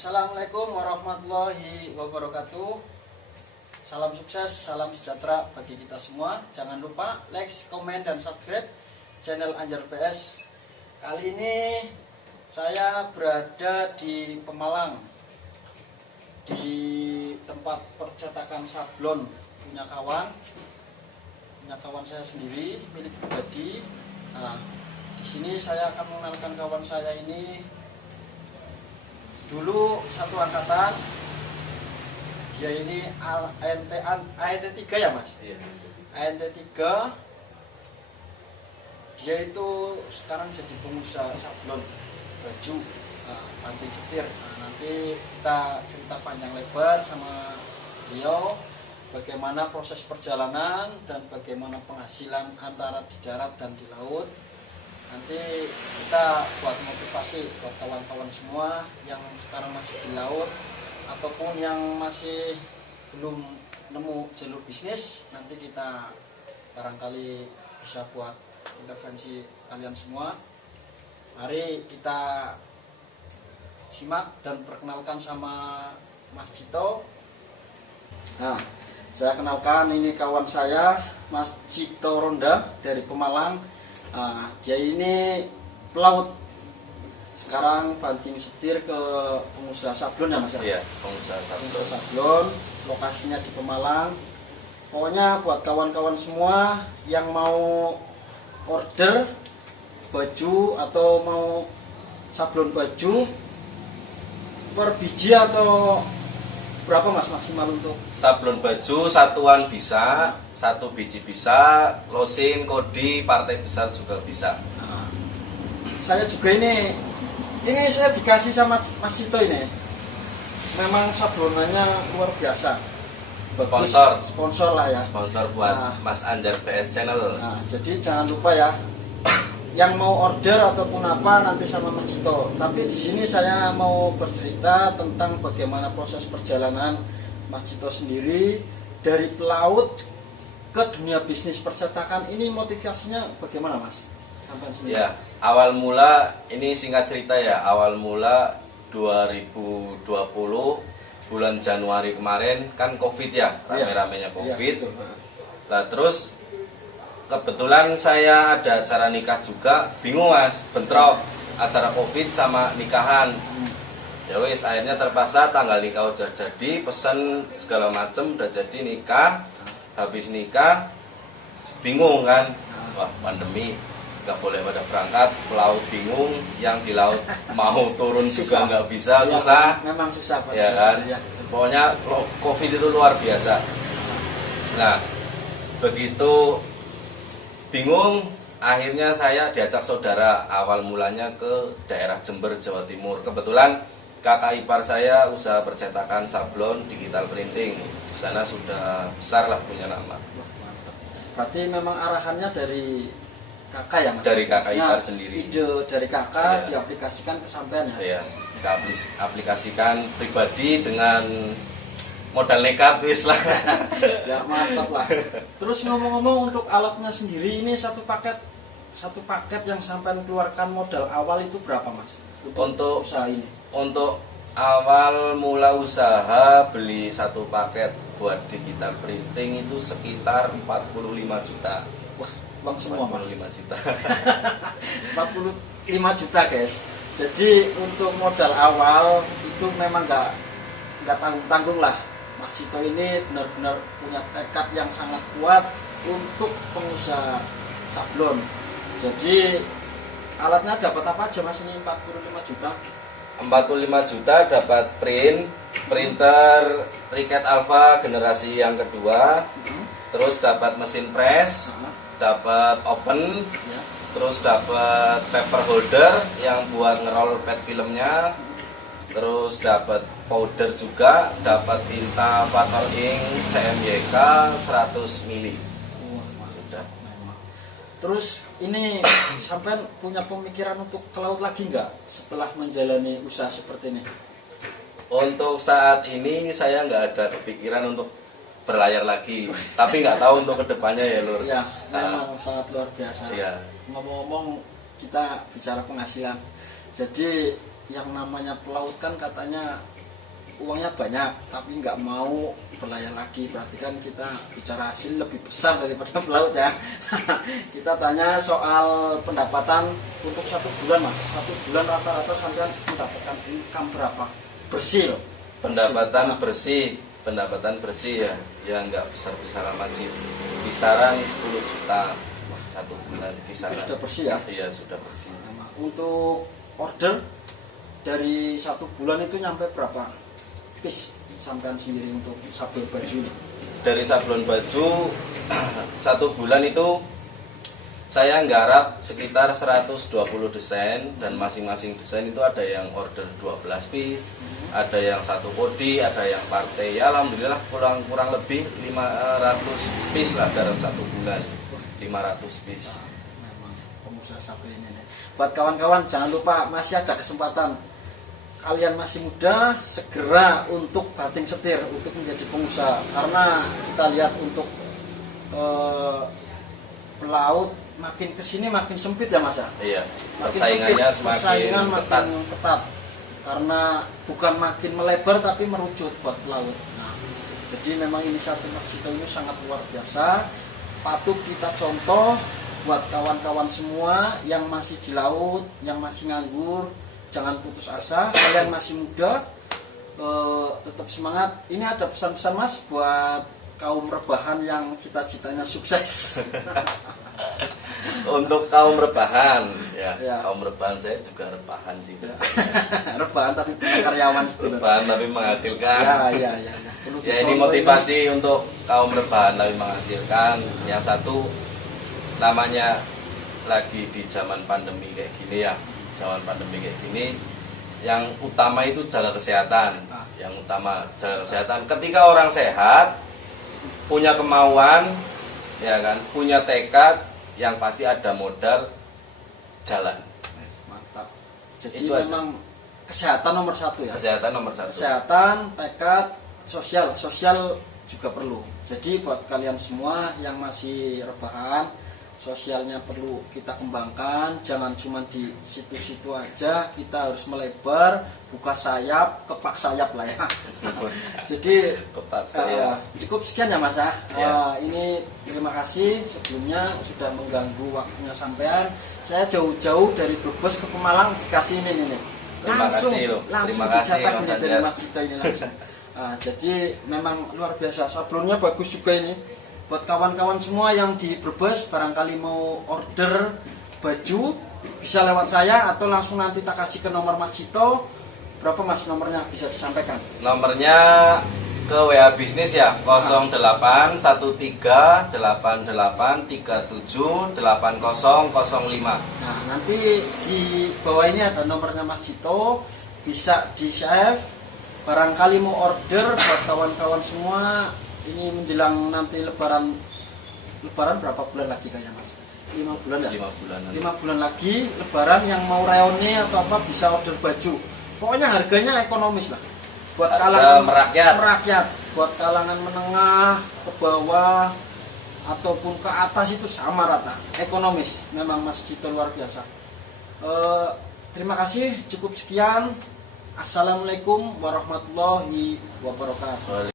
Assalamualaikum warahmatullahi wabarakatuh. Salam sukses, salam sejahtera bagi kita semua. Jangan lupa like, komen, dan subscribe channel Anjar PS. Kali ini saya berada di Pemalang, di tempat percetakan sablon punya kawan saya sendiri, milik pribadi. Nah, di sini saya akan mengenalkan kawan saya ini. Dulu satu angkatan, dia ini ANT 3 ya mas? Iya. ANT 3, dia itu sekarang jadi pengusaha sablon baju, banting setir. Nah, nanti kita cerita panjang lebar sama beliau bagaimana proses perjalanan dan bagaimana penghasilan antara di darat dan di laut. Nanti kita buat motivasi buat kawan-kawan semua yang sekarang masih di laut ataupun yang masih belum nemu jalur bisnis. Nanti kita barangkali bisa buat intervensi kalian semua. Mari kita simak dan perkenalkan sama Mas Cito. Nah, saya kenalkan, ini kawan saya Mas Cito Ronda dari Pemalang. Nah, dia ini pelaut, sekarang banting setir ke pengusaha sablon ya mas? Iya, pengusaha sablon, lokasinya di Pemalang. Pokoknya buat kawan-kawan semua yang mau order baju atau mau sablon baju, per biji atau berapa mas maksimal untuk sablon baju? Satuan bisa, satu biji bisa, losin, kodi, partai besar juga bisa. Nah, saya juga ini saya dikasih sama Mas Cito ini. Memang sablonannya luar biasa. Bagus, sponsor lah ya. Sponsor buat Mas Anjar PS Channel. Nah, jadi jangan lupa ya, yang mau order ataupun apa nanti sama Mas Cito. Tapi di sini saya mau bercerita tentang bagaimana proses perjalanan Mas Cito sendiri dari pelaut ke dunia bisnis percetakan ini. Motivasinya bagaimana mas? Sampai sini. Ya, awal mula ini singkat cerita ya. Awal mula 2020 bulan Januari kemarin kan COVID ya, rame-ramenya COVID. Ya, nah terus kebetulan saya ada acara nikah juga, bingung mas, bentrok acara COVID sama nikahan. Ya wis, akhirnya terpaksa tanggal nikah udah jadi, pesan segala macem udah jadi nikah. Habis nikah bingung kan, wah pandemi nggak boleh pada berangkat, pelaut bingung, yang di laut mau turun juga nggak bisa, ya, susah. Memang susah Pak. Ya kan, ya. Pokoknya COVID itu luar biasa. Nah begitu bingung, akhirnya saya diajak saudara awal mulanya ke daerah Jember, Jawa Timur. Kebetulan kakak ipar saya usaha percetakan sablon digital printing. Di sana sudah besar lah punya nama. Berarti memang arahannya dari kakak ya mas? Dari kakak ipar sendiri. Ide dari kakak diaplikasikan ke sampean ya? Iya, kita aplikasikan pribadi dengan modal nekat wis lah. Ya mantap lah. Terus ngomong-ngomong untuk alatnya sendiri, ini satu paket yang sampean keluarkan modal awal itu berapa mas? Untuk usaha ini? Untuk awal mula usaha beli satu paket buat digital printing itu sekitar 45 juta. Wah, uang semua mas. 45 juta. 45 juta guys. Jadi untuk modal awal itu memang nggak tanggung-tanggung lah. Mas Cito ini benar-benar punya tekad yang sangat kuat untuk pengusaha sablon. Jadi alatnya dapat apa aja mas ini 45 juta? 45 juta dapat printer Riket Alpha generasi yang kedua, terus dapat mesin press, dapat open, terus dapat paper holder yang buat ngerol pad filmnya, terus dapat powder juga, dapat tinta Fatal Ink CMYK 100 mili. Sudah. Terus ini sampai punya pemikiran untuk ke laut lagi nggak setelah menjalani usaha seperti ini? Untuk saat ini saya nggak ada kepikiran untuk berlayar lagi, tapi nggak tahu untuk kedepannya ya lur. Ya, memang sangat luar biasa. Ya. Ngomong-ngomong kita bicara penghasilan, jadi yang namanya pelaut kan katanya uangnya banyak tapi nggak mau berlayar lagi, berarti kan kita bicara hasil lebih besar daripada pelaut ya. Kita tanya soal pendapatan untuk 1 bulan Mas, 1 bulan rata-rata sampai mendapatkan income berapa bersih loh? Pendapatan bersih ya nggak besar amat sih, kisaran 10 juta 1 bulan kisaran. Itu sudah bersih ya? Iya sudah bersih. Untuk order dari 1 bulan itu nyampe berapa piece sampean sendiri untuk sablon baju? Dari sablon baju 1 bulan itu saya nggarap sekitar 120 desain, dan masing-masing desain itu ada yang order 12 piece, ada yang 1 kodi, ada yang partai. Ya alhamdulillah kurang lebih 500 piece lah dalam 1 bulan. 500 piece. Memang pengusaha sablon ini. Buat kawan-kawan jangan lupa masih ada kesempatan. Kalian masih muda, segera untuk banting setir untuk menjadi pengusaha, karena kita lihat untuk pelaut makin kesini makin sempit ya Mas ya. Iya. Makin Persaingannya sempit, persaingan semakin makin ketat karena bukan makin melebar tapi merucut buat pelaut. Nah, jadi memang inisiatif Mas Cito ini sangat luar biasa, patut kita contoh buat kawan-kawan semua yang masih di laut, yang masih nganggur. Jangan putus asa, kalian masih muda, tetap semangat. Ini ada pesan-pesan Mas buat kaum rebahan yang cita-citanya sukses. Untuk kaum rebahan Ya. kaum rebahan, saya juga rebahan sih. Rebahan tapi punya karyawan. Rebahan tapi menghasilkan. Ya. Ya ini motivasi untuk kaum rebahan tapi menghasilkan. Yang satu, namanya lagi di zaman pandemi kayak gini ya. Zaman pandemi kayak gini, yang utama itu jaga kesehatan. Yang utama jaga kesehatan. Ketika orang sehat, punya kemauan, ya kan, punya tekad, yang pasti ada modal jalan. Mantap. Jadi Itu memang kesehatan nomor 1 ya. Kesehatan nomor 1. Kesehatan, tekad, sosial juga perlu. Jadi buat kalian semua yang masih rebahan, sosialnya perlu kita kembangkan, jangan cuma di situ-situ aja, kita harus melebar, buka sayap, kepak sayap lah ya. Jadi cukup sekian ya Mas ya. Ini terima kasih sebelumnya sudah mengganggu waktunya sampean. Saya jauh-jauh dari Brebes ke Pemalang dikasih ini nih. Langsung dicatat ini dari Mas Cito ini langsung. Jadi memang luar biasa, sablonnya bagus juga ini. Buat kawan-kawan semua yang di Brebes barangkali mau order baju bisa lewat saya atau langsung nanti tak kasih ke nomor Mas Cito. Berapa Mas nomornya bisa disampaikan? Nomornya ke WA bisnis ya, 081388378005. Nah, nanti di bawah ini ada nomornya Mas Cito, bisa di-save. Barangkali mau order buat kawan-kawan semua. Ini menjelang nanti lebaran berapa bulan lagi kayaknya Mas? 5 bulan ya? 5 bulan. 5 bulan lagi lebaran, yang mau reone atau apa bisa order baju. Pokoknya harganya ekonomis lah. Buat kalangan merakyat, buat kalangan menengah ke bawah ataupun ke atas itu sama rata, ekonomis. Memang Mas Cito luar biasa. Terima kasih, cukup sekian. Assalamualaikum warahmatullahi wabarakatuh.